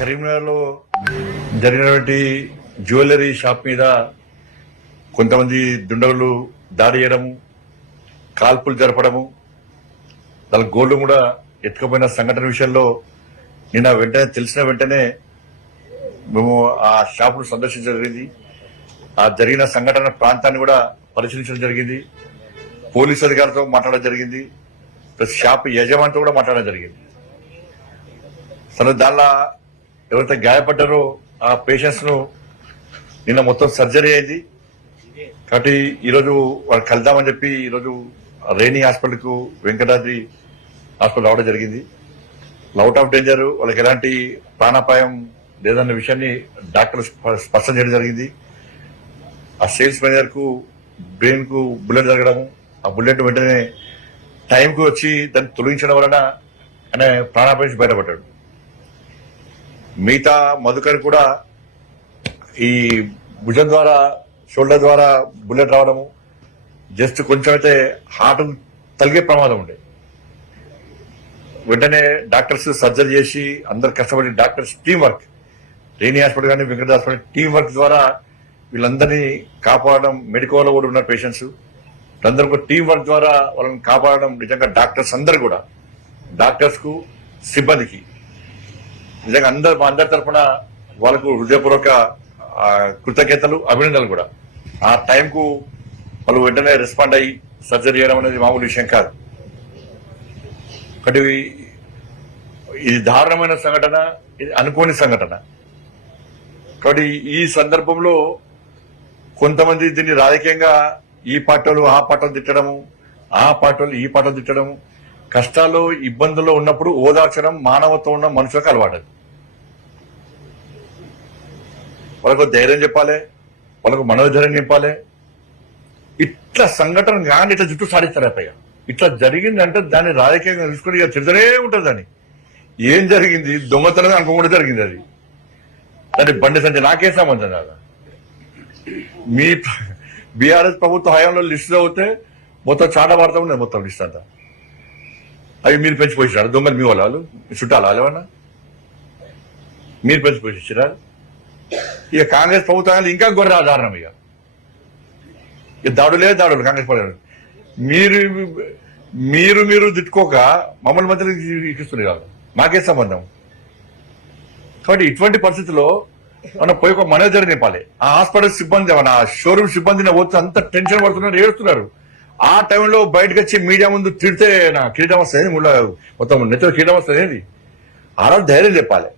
కరీంనగర్లో జరిగినటువంటి jewellery shop మీద కొంతమంది దుండగులు దాడి చేయడము, కాల్పులు జరపడము, వాళ్ళ గోల్డ్ కూడా ఎత్తుకుపోయిన సంఘటన విషయంలో నిన్న తెలిసిన వెంటనే మేము ఆ షాపును సందర్శించడం జరిగింది. ఆ జరిగిన సంఘటన ప్రాంతాన్ని కూడా పరిశీలించడం జరిగింది. పోలీసు అధికారులతో మాట్లాడడం జరిగింది. ప్లస్ షాప్ యజమానితో కూడా మాట్లాడడం జరిగింది. సరే, దానిలో ఎవరైతే గాయపడ్డారో ఆ పేషెంట్స్ ను నిన్న మొత్తం సర్జరీ అయింది. కాబట్టి ఈరోజు వాళ్ళు కలుద్దామని చెప్పి ఈరోజు రేణి హాస్పిటల్ కు వెంకటాద్రి హాస్పిటల్ రావడం జరిగింది. అవుట్ ఆఫ్ డేంజర్, వాళ్ళకి ఎలాంటి ప్రాణాపాయం లేదన్న విషయాన్ని డాక్టర్ స్పష్టం చేయడం జరిగింది. ఆ సేల్స్ మేనేజర్ కు బ్రెయిన్ కు బుల్లెట్ జరగడము, ఆ బుల్లెట్ వెంటనే టైంకు వచ్చి దాన్ని తొలగించడం వలన ఆయన ప్రాణాపాయం బయటపడ్డాడు. మిగతా మధుకర్ కూడా ఈ భుజం ద్వారా, షోల్డర్ ద్వారా బుల్లెట్ రావడము, జస్ట్ కొంచెం అయితే హార్ట్ తలిగే ప్రమాదం ఉండే. వెంటనే డాక్టర్స్ సర్జరీ చేసి అందరు కష్టపడి డాక్టర్స్ టీం వర్క్, రేణి హాస్పిటల్ కానీ వెంకట హాస్పిటల్ టీం వర్క్ ద్వారా వీళ్ళందరినీ కాపాడడం, మెడికోలో కూడా ఉన్న పేషెంట్స్ అందరూ కూడా టీం వర్క్ ద్వారా వాళ్ళని కాపాడడం నిజంగా డాక్టర్స్ అందరు కూడా, డాక్టర్స్ కు సిబ్బందికి నిజంగా మా అందరి తరఫున వాళ్ళకు హృదయపూర్వక కృతజ్ఞతలు, అభినందనలు కూడా. ఆ టైంకు వాళ్ళు వెంటనే రెస్పాండ్ అయ్యి సర్జరీ చేయడం అనేది మామూలు విషయం కాదు. ఒకటి ఇది దారుణమైన సంఘటన, ఇది అనుకోని సంఘటన. కాబట్టి ఈ సందర్భంలో కొంతమంది దీన్ని రాజకీయంగా ఈ పార్టీలు ఆ పార్టీలు తిట్టడము, ఆ పార్టీలు ఈ పార్టీలు తిట్టడము, కష్టాల్లో ఇబ్బందుల్లో ఉన్నప్పుడు ఓదార్చడం మానవత్వం ఉన్న మనుషులకు అలవాటు. వాళ్ళకు ధైర్యం చెప్పాలి, వాళ్ళకు మనోధైర్యం నింపాలి. ఇట్లా సంఘటన కానీ ఇట్లా చుట్టూ సాధిస్తారు. పైగా ఇట్లా జరిగిందంటే దాన్ని రాజకీయంగా తీసుకుని ఇక చెడుతూనే ఉంటుంది. దాన్ని ఏం జరిగింది, దొంగతనం అనుకోకుండా జరిగింది. అది దాన్ని బండి సంజయ్ నాకే సంబంధం కాదు. మీ బీఆర్ఎస్ ప్రభుత్వ హయాంలో లిస్టు అవుతే మొత్తం చాలా వార్త ఉన్నది, మొత్తం లిస్ట్ అంతా. అవి మీరు పెంచిపోయిస్తారు దొంగలు, మీ వాళ్ళు చుట్టాలా ఏమన్నా మీరు పెంచిపోయిస్తారా? ఇక కాంగ్రెస్ ప్రభుత్వాలు ఇంకా గొర్రె ఆధారణం. ఇక దాడులే దాడులు కాంగ్రెస్ ప్రభుత్వం. మీరు తిట్టుకోక మమ్మల్ని మధ్యలో ఇస్తున్నారు కాదు, మాకే సంబంధం. కాబట్టి ఇటువంటి పరిస్థితుల్లో మనం పోయి ఒక మనోధైర్యం నింపాలి. ఆ హాస్పిటల్ సిబ్బంది, మన షోరూమ్ సిబ్బందిని పోతే అంత టెన్షన్ పడుతున్నారు, ఏడుస్తున్నారు. ఆ టైంలో బయటకు వచ్చి మీడియా ముందు తిడితే నా కిరీటం వస్తుంది, మొత్తం నెత్తిలో కిరీటం వస్తుంది. ఆ రోజు ధైర్యం చెప్పాలి.